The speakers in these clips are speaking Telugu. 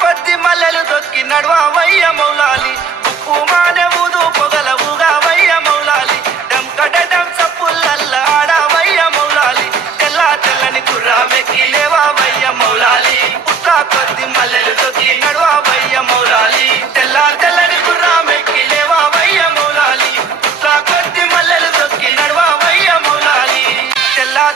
కొద్ది మల్లెలు దొక్కి నడవవయ్య మౌలాలి ఉప్పు మానే ఊదు పొగలవుగా వయ్య మౌలాలి డంకడడం సప్పులల్ల ఆడవయ్య మౌలాలి తెల్లని గుర్రామెక్కి లేవవయ్య మౌలాలి పుట్ట కొద్ది మల్లెలు దొక్కి నడవవయ్య మౌలాలి తెల్లని గుర్రామెక్కి లేవవయ్య మౌలాలి పుట్ట కొద్ది మల్లెలు దొక్కి నడవవయ్య మౌలాలి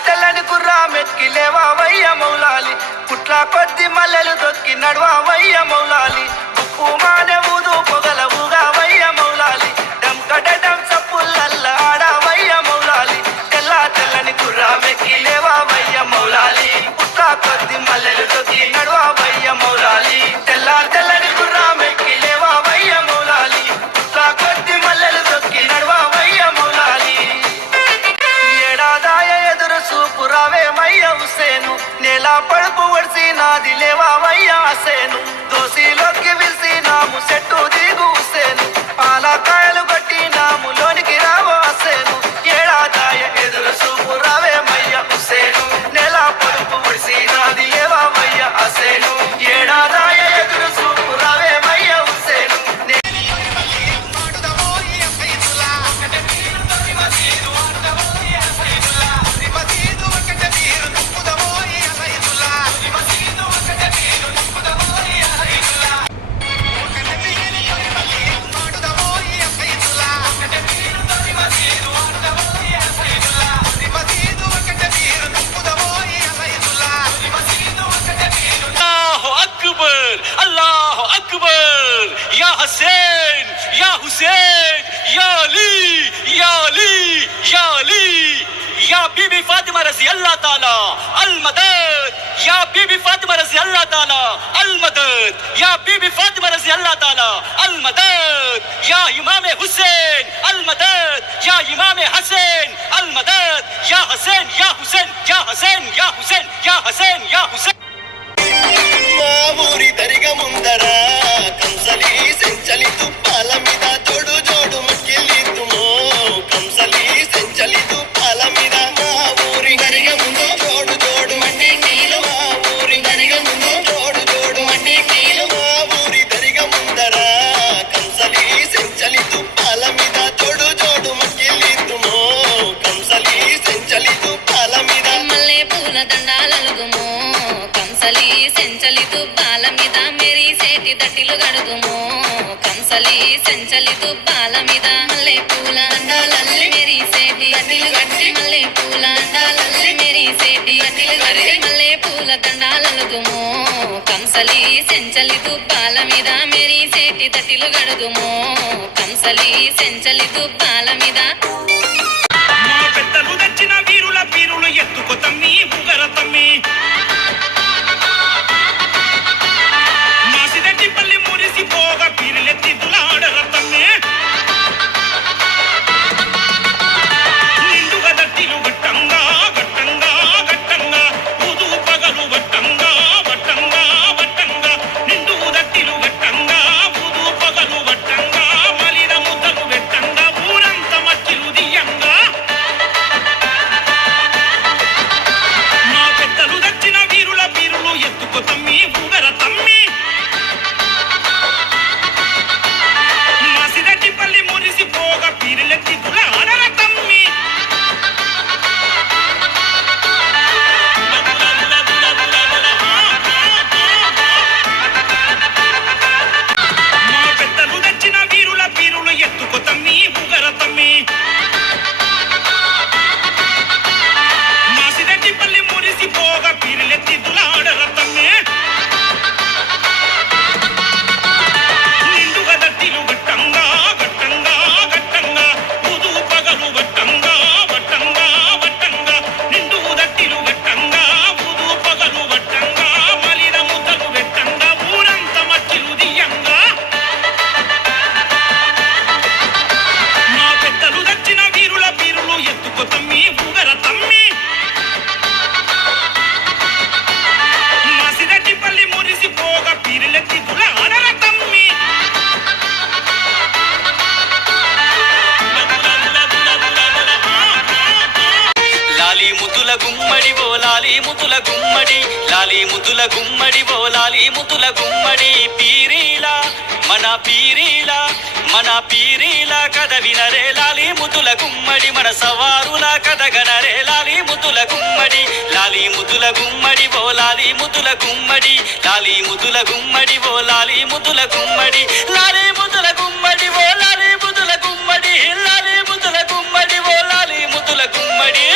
తెల్లని గుర్రామెక్కి లేవవయ్య మౌలాలి పుట్ల కొద్ది మల్లెలు దొక్కి నడవవయ్య మౌలాలి ఉప్పు మానే ఊదు పొగలవుగా వయ్య మౌలాలి డంకడడం సప్పులల్ల ఆడవయ్య మౌలాలి తెల్లని గుర్రామెక్కి లేవవయ్య మౌలాలి పుట్ల కొద్ది మల్లెలు దొక్కి నడవవయ్య మౌలాలి తెల్లని గుర్రామెక్కి లేవవయ్య మౌలాలి పుట్ల కొద్ది మల్లెలు దొక్కి నడవవయ్య మౌలాలి ఏడాదాయ ఎదురు చూపు రావేమయ్య హుసేను నేల పడుపు ఒడిసి నాది లేవవయ్య హసేను దోసిలోకి విలిసి నాము చెట్టు దిగు హుసేను పాలకాయలు కట్టి నాము లోనికి రావు హసేను ఏడాదాయ ఎదురు చూపు రావేమయ్య హుసేను నేల పడుపు ఒడిసి నాది లేవవయ్య హసేను ఏడాదాయ ఎదురు చూపు రావేమయ్య హుసేను अल्लाह अकबर या हसैन या हुसैन या अली या अली या अली या बीबी फातिमा रजी अल्लाह ताला अल मदद या बीबी फातिमा रजी अल्लाह ताला अल मदद या बीबी फातिमा रजी अल्लाह ताला अल मदद या इमाम हुसैन अल मदद या इमाम हसन अल मदद या हसैन या हुसैन या हसैन या हुसैन या हसैन या हुसैन మా ఊరి దరిగ ముందర కంసలి సెంచలి తుప్పాల మీద తోడు జోడు మక్కిలి తుమో కంసలి సెంచలి తుప్పాల మీద మా ఊరి దరిగ ముందు జోడు జోడు మట్టి నీళ్ళు మా ఊరి దరిగ ముందు జోడు జోడు మట్టి నీళ్ళు మా ఊరి దరిగ ముందర కంసలి సెంచలి తుప్పాల మీద తోడు జోడు మక్కిలి తుమో కంసలి సెంచలి తుప్పాల మీద మల్లె పూల దండాలలుగుమో కంసలి సెంచలి దుబ్బాల మీద మేరీ సేటి దట్టిలు గడుగుమో కంసలి సెంచలి దుబ్బాల మీద మల్లె పూల దండాలల్లి మేరీ సేటి దట్టిలు గట్టి మల్లె పూల దండాలల్లి మేరీ సేటి దట్టిలు గట్టి మల్లె పూల దండాలలుగుమో కంసలి సెంచలి దుబ్బాల మీద మేరీ సేటి దట్టిలు గడుగుమో కంసలి సెంచలి దుబ్బాల మీద మా పెద్దలు తెచ్చిన వీరుల పీరులు ఎత్తుకు తమ్మి బుగర తమ్మి మాసిరెడ్డిపల్లి మురిసిపోగా పీరులెత్తి దులాడర తమ్మి నిండుగా దట్టిలు గట్టంగా గట్టంగా గట్టంగా ఉదు పగలు గట్టంగా వట్టంగా వట్టంగా నిండు దట్టిలు గట్టంగా ఉదు పగలు వట్టంగా మలిన ముద్దలు వెట్టంగా ఊరంత మట్టిలు దియంగా మా పెద్దలు దచ్చిన వీరుల పీరులు ఎత్తుకు తమ్మి ఊగర తమ్మి మాసిరెడ్డిపల్లి మురిసిపోగా పీరులెత్తి దులాడర తమ్మి మా పెద్దలు దచ్చిన వీరుల పీరులు ఎత్తుకు తమ్మి ఊగర తమ్మి మాసిరెడ్డిపల్లి మురిసిపోగా పీరులెత్తి దులాడర తమ్మి నిండుగా దట్టిలు గట్టంగా గట్టంగా గట్టంగా ఉదు పగలు వట్టంగా వట్టంగా వట్టంగా నిండు దట్టిలు గట్టంగా ఉదు పగలు వట్టంగా మలిన ముద్దలు వెట్టంగా ఊరంత మట్టిలు దియంగా మా పెద్దలు దచ్చిన వీరుల పీరులు ఎత్తుకు తమ్మి ఊగర తమ్మి మాసిరెడ్డిపల్లి మురిసిపోగా పీరులెత్తి దులాడర తమ్మి లాలి ముతుల గుమ్మడి ఓ లాలి ముతుల గుమ్మడి లాలి ముతుల గుమ్మడి ఓ లాలి ముద్దుల గుమ్మడి పీరీలా మన పీరీలా కథ వినరే లాలి ముద్దుల గుమ్మడి మన సవారుల కథ గనరే లాలి ముద్దుల గుమ్మడి లాలి ముద్దుల గుమ్మడి ఓ లాలి ముద్దుల గుమ్మడి లాలి ముద్దుల గుమ్మడి ఓ లాలి ముద్దుల గుమ్మడి లాలి ముద్దుల గుమ్మడి ఓ లాలి ముద్దుల గుమ్మడి లాలి ముద్దుల గుమ్మడి ఓ లాలి ముద్దుల గుమ్మడి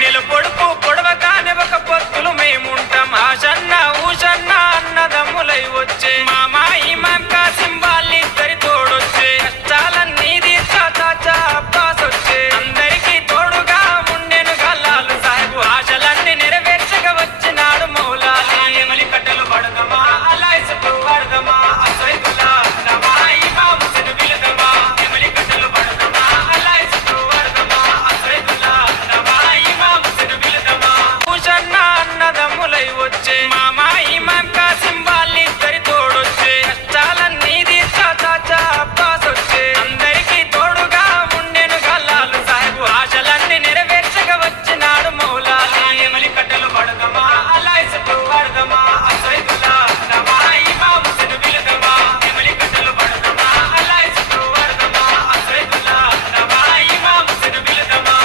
నిలబొడుపు పొడవగానే ఒక పొత్తులు మేముంటాం ఆశన్న ఊషన్న అన్నదమ్ములై వచ్చే మామాయి మక్క సింబాలిద్దరి తోడొచ్చే కష్టాలన్నీ తీర్చా చాచా అబ్బాస్ వచ్చే అందరికీ తోడుగా ఉండెను గల్లాలు సాహెబు ఆశలన్నీ నెరవేర్చగా వచ్చినాడు మౌలాలి ఎమలి కట్టెలు పడదమా అలా ఇసుకు పడదమా అసైదులా నవాయి బాబుసను విలదమా ఎమలి కట్టెలు పడదమా అలా ఇసుకు పడదమా అసైదులా నవాయి బాబుసను విలదమా ఊషన్న అన్నదమ్ములై వచ్చే మామాయి మక్క సింబాలిద్దరి తోడొచ్చే కష్టాలన్నీ తీర్చా చాచా అబ్బాస్ వచ్చే అందరికీ తోడుగా ఉండెను గల్లాలు సాహెబు ఆశలన్నీ నెరవేర్చగా వచ్చినాడు మౌలాలి ఎమలి కట్టెలు పడదమా అలా ఇసుకు పడదమా అసైదులా నవాయి బాబుసను విలదమా ఎమలి కట్టెలు పడదమా అలా ఇసుకు పడదమా అసైదులా నవాయి బాబుసను విలదమా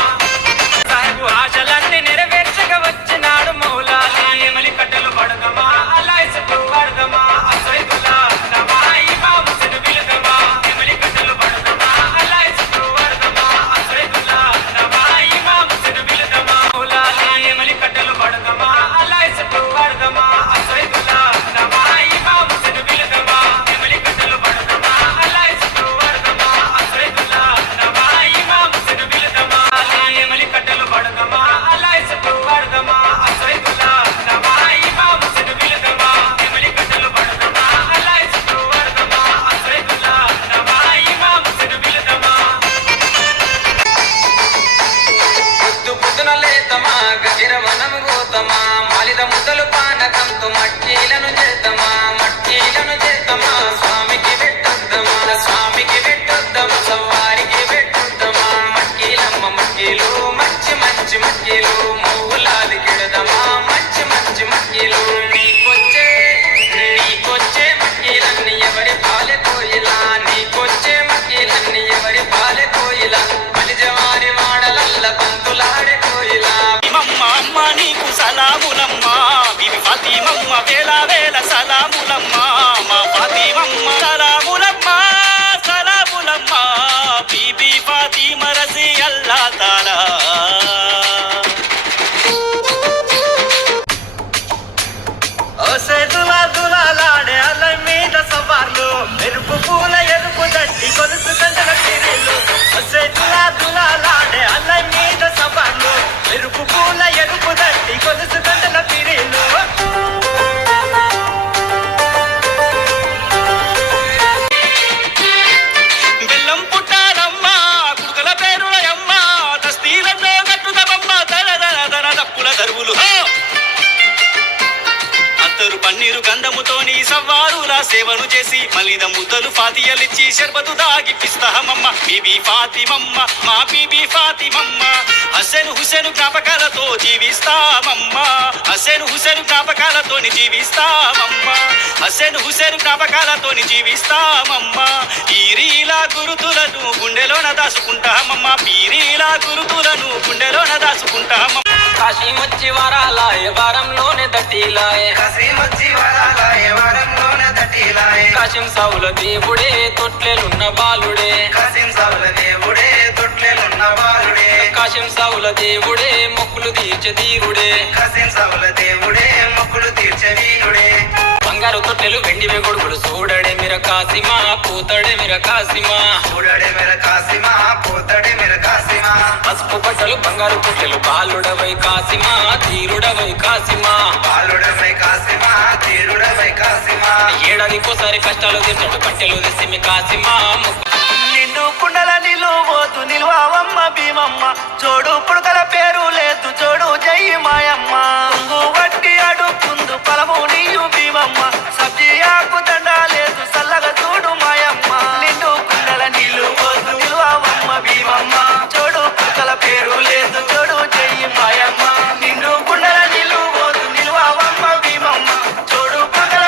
సాహెబు ఆశలన్నీ నెరవేర్చగా వచ్చినాడు మౌలాలి ఎమలి కట్టెలు పడదమా అలా ఇసుకు పడదమా అసైదులా నవాయి బాబుసను విలదమా ఎమలి కట్టెలు పడదమా అలా ఇసుకు పడదమా అసైదులా నవాయి బాబుసను విలదమా మౌలాలి ఎమలి కట్టెలు పడదమా అలా ఇసుకు పడదమా అసైదులా నవాయి బాబుసను విలదమా ఎమలి కట్టెలు పడదమా అలా ఇసుకు పడదమా అసైదులా నవాయి బాబుసను విలదమా ఎమలి కట్టెలు పడదమా అలా ఇసుకు పడదమా అసైదులా నవాయి బాబుసను విలదమా ఎమలి కట్టెలు పడదమా అలా ఇసుకు పడదమా అసైదులా నవాయి బాబుసను విలదమా పొద్దు పొద్దున లేతమా గజర వనము గోతమా మాలిద ముద్దలు పానకంతో మట్టీలను చేతమా స్వామికి పెట్టొద్దమా సవారికి పెట్టొద్దమా మట్కీలు మంచి మట్కీలు మౌలాలి గిడదమా మంచి మట్కీలు నీకొచ్చే మట్కీలన్నీ ఎవరి పాలె కోయిలా నీకొచ్చే మట్కీలన్నీ ఎవరి పాలె కోయిలా మలిజవారి మాడలల్ల పంతులాడే కోయిలా మమ్మ అమ్మ నీకు సలాములమ్మ బిబి ఫాతిమమ్మ వేల వేల సలాములమ్మ మా ఫాతిమమ్మ సలాములమ్మ బీబీ ఫాతిమ రజి అల్లా తాలా దులాలాడే అల మీద సవార్లు ఎరుపు పూల ఎరుపు దట్టి కొలుసు కండల తిరిలు దులాలాడే అల మీద సవార్లు ఎరుపు పూల ఎరుపు దట్టి కొలుసు కండల తిరిలు బెల్లం పుట్టాలమ్మ కుడుకల పేరులయమ్మ దస్తీలన్నో కట్టుదమమ్మ దర దప్పుల దరువులు అత్తరు పన్నీరు గంధముతోని సవ్వారులా సేవను చేసి మలిద ముద్దలు ఫాతియలిచ్చి షర్బతు దాగిపిస్తామమ్మ బీబీ ఫాతిమమ్మ మా బీబీ ఫాతిమమ్మ హుసేను జ్ఞాపకాలతో జీవిస్తామమ్మ హుసేను జ్ఞాపకాలతోని జీవిస్తామమ్మ పీరీలా గురుతులను గుండెలోన దాచుకుంటామమ్మ పీరీలా గురుతులను గుండెలోన దాచుకుంటామమ్మ కాశీమొచ్చి వరాల వారంలోనే దట్టిలాయే కాశీం సౌల దేవుడే తొట్లెలున్న బాలుడే కాశీం సౌల దేవుడే మొక్కులు తీర్చే ధీరుడే బంగారు తొట్టెలు వెండివే గొడుగులు చూడడే మిర కాసిమా పూతడే మిర కాసిమా పసుపు బట్టలు బంగారు తొట్టెలు బాలుడవై కాసిమా ధీరుడవై కాసిమా ఏడాదికోసారి కష్టాలు తీర్చడు కట్టెలు తెసిమి కాసిమా నిండు కుండల నిలువోతు నిలువమ్మ భీమమ్మ జోడు పుడకల పేరు లేదు జోడు జై మాయమ్మ వట్టి అడుకుందు పలము నీయు భీమమ్మ సబ్జీ ఆకు దండ లేదు సల్లగా చూడు మాయమ్మ నిండు కుండల నిలువోతు నిలువమ్మ భీమమ్మ జోడు పుడకల పేరు లేదు జోడు జై మాయమ్మ నిండు కుండల నిలువోతు నిలువమ్మ భీమమ్మ జోడు పుడకల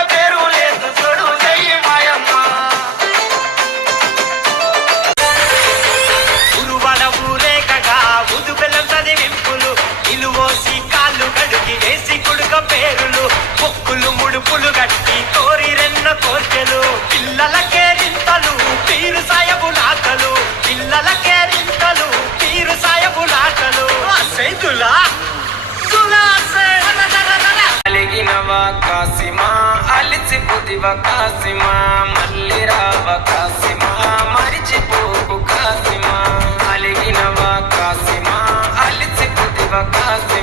మరిచిపోతివ కాసిమా మళ్ళీ రావ కాసిమా మరిచిపోకు కాసిమా అలిగినవా కాసిమా అలిచిపోతివ కాసిమా